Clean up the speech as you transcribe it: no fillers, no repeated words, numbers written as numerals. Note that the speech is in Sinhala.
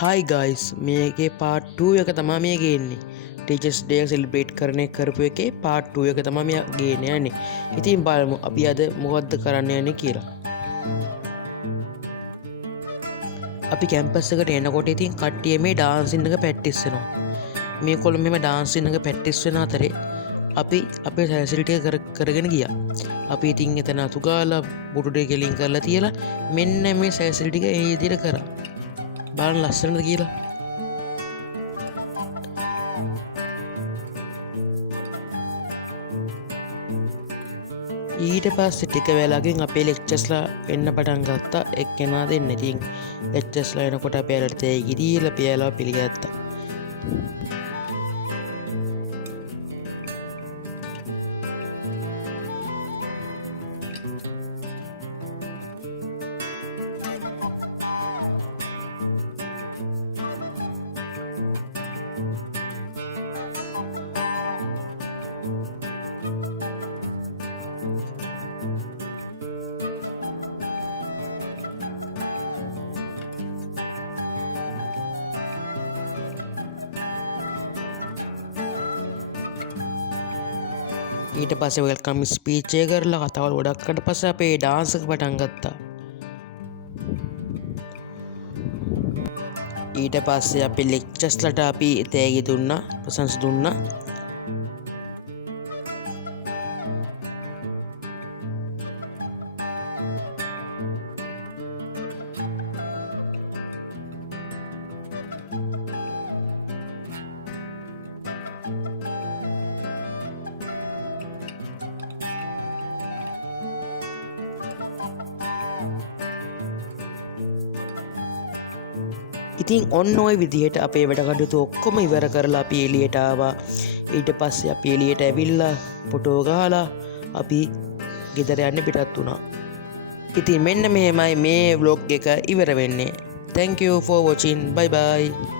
Hi guys, මේකේ part 2 එක තමා මේ ගේන්නේ. ටීචර්ස් ඩේ එක සෙලිබ්‍රේට් කරන කරපු එකේ part 2 එක තමා මේ ගේන්නේ යන්නේ. ඉතින් බලමු අපි අද මොකද්ද කරන්න යන්නේ කියලා. අපි කැම්පස් එකට එනකොට ඉතින් කට්ටිය මේ ඩාන්සින් එක ප්‍රැක්ටිස් වෙනවා. මේගොල්ලෝ මෙහෙම ඩාන්සින් එක ප්‍රැක්ටිස් වෙන අතරේ අපි අපේ ෆැසිලිටි එක කරගෙන ගියා. අපි ඉතින් එතන අතු ගාලා බුඩු ඩේ කෙලින් කරලා තියලා මෙන්න මේ ෆැසිලිටි එක ඒ විදිහට කරා. බලන්න ලස්සනද කියලා. ඊට පස්සේ ටික වෙලාවකින් අපේ ලෙක්චර්ස්ලා එන්න පටන් ගත්තා. එක්කෙනා දෙන්න. ඉතින් ලෙක්චර්ස්ලා එනකොට අපි ඇලට තේගි දීලා පියාලා පිළිගත්තා. ඊට පස්සේ වෙල්කම් ස්පීච් එක කරලා කතාවල් ගොඩක් කරලා පස්සේ අපේ ඩාන්ස් එක පටන් ගත්තා. ඊට පස්සේ අපි ලෙක්චර්ස්ලට අපි තෑගි දුන්නා, ප්‍රශංසා දුන්නා. ඉතින් ඔන්න ඔය විදිහට අපේ වැඩ කටයුතු ඔක්කොම ඉවර කරලා අපි එළියට ආවා. ඊට පස්සේ අපි එළියට ඇවිල්ලා ෆොටෝ ගහලා අපි ගෙදර යන්න පිටත් වුණා. ඉතින් මෙන්න මෙහෙමයි මේ vlog එක ඉවර වෙන්නේ. Thank you for watching. Bye bye.